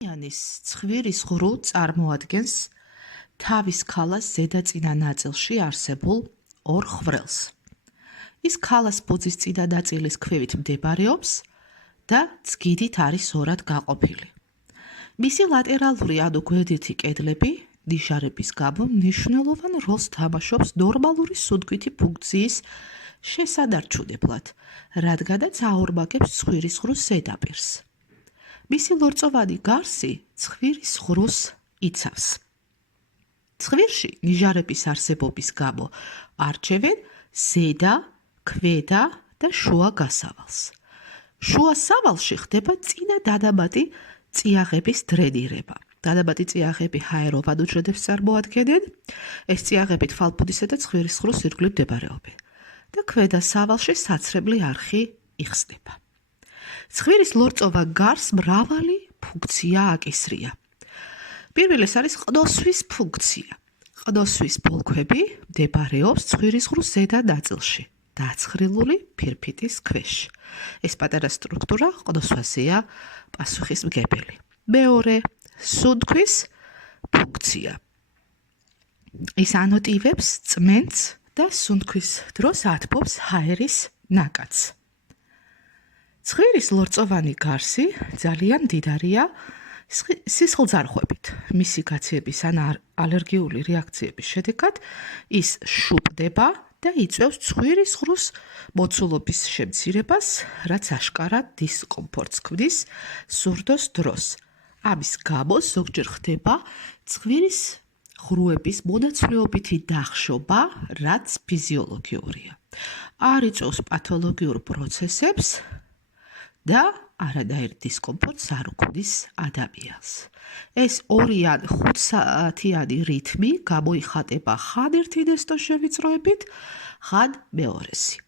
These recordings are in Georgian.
ადამიანის ცხვირის ღრუ წარმოადგენს თავის ქალას ზედაწინა ნაწილში არსებულ ორ ხვრელს. ის ქალას ბოძის წინა ნაწილის ქვევით მდებარეობს და წგიდით არის ორად გაყოფილი. მისი ლატერალური ანუ გვერდითი კედლები ნიჟარების გამო მნიშვნელოვან როლს თამაშობს ნორმალური სუნთქვითი ფუნქციის შესანარჩუნებლად, რადგანაც აორმაგებს ცხვირის ღრუს ზედაპირს. მისი ლორწოვანი გარსი ცხვირის ღრუს იცავს. ცხვირში ნიჟარების არსებობის გამო არჩევენ ზედა, ქვედა და შუა გასავალს. შუა სავალში ხდება წინა დანამატი წიაღების დრენირება. დანამატი წიაღები ჰაეროვან უჯრედებს წარმოადგენენ. ეს წიაღები თვალბუდისა და ცხვირის ღრუს ირგვლივ მდებარეობენ და ქვედა სავალში საცრემლი არხი იხსნება. ცხვირის ლორწოვა გარს მრავალი ფუნქცია აკისრია. პირველი არის ყნოსვის ფუნქცია. ყნოსვის ბოლქვები მდებარეობს ცხვირის ღრუს ზედა ნაწილში, დაცხრილული ფირფიტის ქვეშ. ეს პატარა სტრუქტურა ყნოსვაზეა პასუხისმგებელი. მეორე, სუნთქვის ფუნქცია. ის ანოტივებს წმენდს და სუნთქვის დროს ათბობს ჰაერის ნაკადს. ცხვირის ლორწოვანი გარსი ძალიან მდიდარია სისხლძარღვებით. მისი გაცივების ან ალერგიული რეაქციების შედეგად ის შუპდება და იწვევს ცხვირის ღრუს მოცულობის შემცირებას, რაც აშკარად დისკომფორტს ქმნის სურდოს დროს. ამის გამო ზოგჯერ ხდება ცხვირის ღრუების მონაცვლეობითი დახშობა, რაც ფიზიოლოგიურია. არ იწვევს პათოლოგიურ პროცესებს და არანაირ დისკომფორტს არ უქმნის ადამიანს. ეს 2 ან 5 საათიანი რითმი გამოიხატება ხან ერთი ნესტოს შევიწროებით, ხან მეორესი.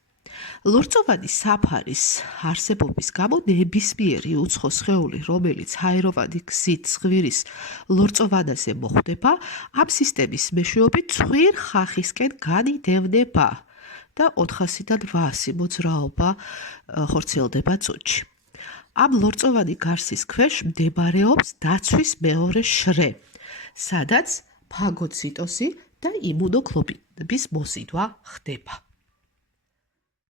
ლორწოვანი საფარის არსებობის გამო ნებისმიერი უცხო სხეული, რომელიც ჰაეროვანი გზით ცხვირის ლორწოვანაზე მოხვდება, ამ სისტემის მეშვეობით ცხვირ ხახისკენ განიდევნება და 400-დან 800 მოძრაობა ხორციელდება წუთში. ამ ლორწოვანი გარსის ქვეშ მდებარეობს დაცვის მეორე შრე, სადაც ფაგოციტოზი და იმუნოგლობინების მოზიდვა ხდება.